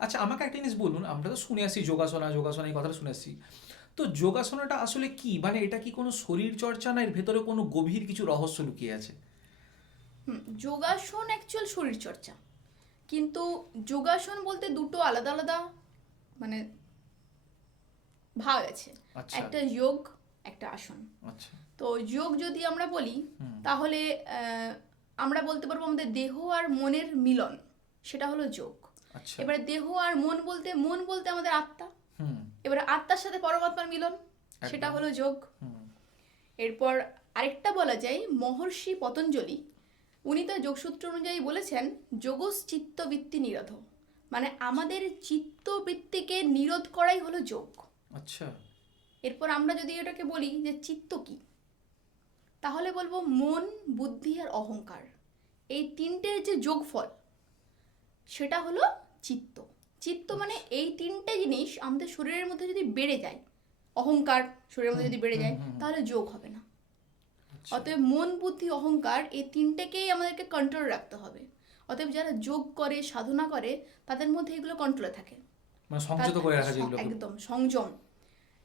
আচ্ছা, আমাকে একটা জিনিস বলুন, আমরা তো শুনে আসছি যোগাসনা যোগাসনা এই কথাটা শুনে আসছি, তো যোগাসনাটা আসলে কি, মানে এটা কি কোনো শরীর চর্চা, না এর ভেতরে কোনো গভীর কিছু রহস্য লুকিয়ে আছে? যোগাসন অ্যাকচুয়াল শরীরচর্চা, কিন্তু যোগাসন বলতে দুটো আলাদা আলাদা মানে ভাগ আছে। আচ্ছা। একটা যোগ, একটা আসন। আচ্ছা। তো যোগ যদি আমরা বলি, হুম। তাহলে আমরা বলতে পারবো আমাদের দেহ আর মনের মিলন, সেটা হলো যোগ। আচ্ছা। এবারে দেহ আর মন বলতে আমাদের আত্মা, হুম। এবারে আত্মার সাথে পরমাত্মার মিলন, সেটা একদম। হলো যোগ। হুম। এরপর আরেকটা বলা যায়, মহর্ষি পতঞ্জলি উনি তো যোগসূত্র অনুযায়ী বলেছেন, যোগস চিত্তবৃত্তি নিরোধ, মানে আমাদের চিত্তবৃত্তিকে নিরোধ করাই হলো যোগ। আচ্ছা। এরপর আমরা যদি এটাকে বলি যে চিত্ত কি, তাহলে বলবো মন, বুদ্ধি আর অহংকার, এই তিনটের যে যোগফল, সেটা হলো চিত্ত। চিত্ত মানে আচ্ছা। এই তিনটে জিনিস আমাদের শরীরের মধ্যে যদি বেড়ে যায়, অহংকার শরীরের মধ্যে হুম যদি বেড়ে হুম যায়, হুম হুম। তাহলে যোগ হবে না। আচ্ছা। অতএব মন, বুদ্ধি, অহংকার এই তিনটেকেই আমাদেরকে কন্ট্রোল রাখতে হবে। অতএব যারা যোগ করে, সাধনা করে, তাদের মধ্যে এগুলো কন্ট্রোলে থাকে। মানে তার সংযত করে রাখা যেগুলোকে। একদম সংযম,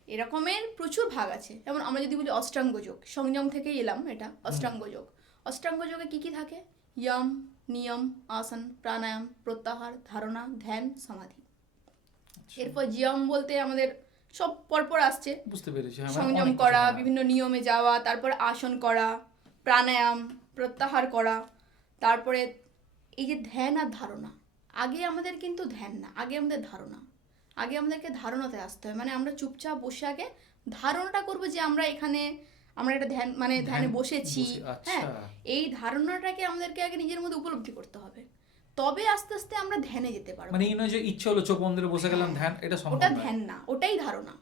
এরকমের প্রচুর ভাগ আছে। যেমন আমরা যদি বলি অষ্টাঙ্গ যোগ, সংযম থেকেই এলাম এটা, হুম। অষ্টাঙ্গ যোগ। অষ্টাঙ্গ যোগে কি কি থাকে? ইয়ম, নিয়ম, আসন, প্রাণায়াম, প্রত্যাহার, ধারণা, ধ্যান, সমাধি। আচ্ছা। এরপর জিয়ম বলতে আমাদের সব পরপর আসছে, বুঝতে পেরেছি, হ্যাঁ, মানে সংযম অনেক কিছু, করা, হ্যাঁ। বিভিন্ন নিয়মে যাওয়া, তারপর আসন করা, প্রাণায়াম, প্রত্যাহার করা, তারপরে এই যে ধ্যান আর ধারণা। আগে আমাদের কিন্তু ধ্যান না, আগে আমাদের ধারণা। আগে আমাদেরকে ধারণাতে আসতে হয়, মানে আমরা চুপচাপ বসে আগে ধারণাটা করবো যে আমরা এখানে, আমরা একটা ধ্যান মানে ধ্যান ধ্যানে বসেছি। বসে, হ্যাঁ, আচ্ছা। এই ধারণাটাকে আমাদেরকে আগে নিজের মধ্যে উপলব্ধি করতে হবে, তবে আস্তে আস্তে আমরা ধ্যানে যেতে পারবো। মানে এই নয় যে ইচ্ছে হলো চোখ বন্ধ করে বসে গেলাম, হ্যাঁ, ধ্যান এটা ওটা সম্ভব নয়। ধ্যান না, ওটাই ধারণা।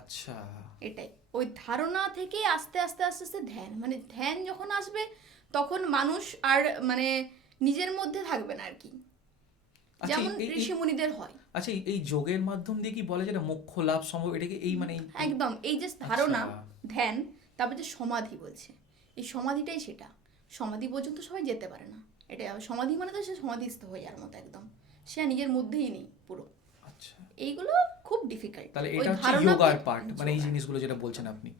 আচ্ছা। এটাই, ওই ধারণা থেকে আস্তে আস্তে আস্তে আস্তে ধ্যান, মানে ধ্যান যখন আসবে, তখন মানুষ আর মানে নিজের মধ্যে থাকবে না আর কি, আচ্ছা, যেমন এই এই ঋষি মুনিদের হয়। আচ্ছা, এই যোগের মাধ্যম দিয়ে কি বলে যেটা মোক্ষ লাভ সম্ভব, এটা কি এই মানে একদম, এই যে আচ্ছা। ধারণা, ধ্যান, তারপর যে সমাধি বলছে, এই সমাধিটাই সেটা। সমাধি পর্যন্ত সবাই যেতে পারে না, এটাই সমাধি, মানে তো সে সমাধিস্থ হয়ে যাওয়ার মতো একদম, সে আর নিজের মধ্যেই নেই পুরো। আচ্ছা, এইগুলো খুব ডিফিকাল্ট, তাহলে ওই এটা হচ্ছে ধারণা যোগার পার্ট, মানে এই জিনিসগুলো যেটা বলছেন একদম আপনি।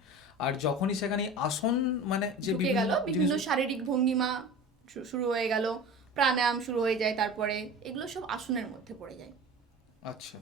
আর যখনই সেখানে আসন, মানে যে ঢুকে বিভিন্ন গেল, বিভিন্ন জিনিসগুলো। শারীরিক ভঙ্গিমা শুরু হয়ে গেল, প্রাণায়াম শুরু হয়ে যায়, তারপরে এগুলো সব আসনের মধ্যে পড়ে যায়। আচ্ছা।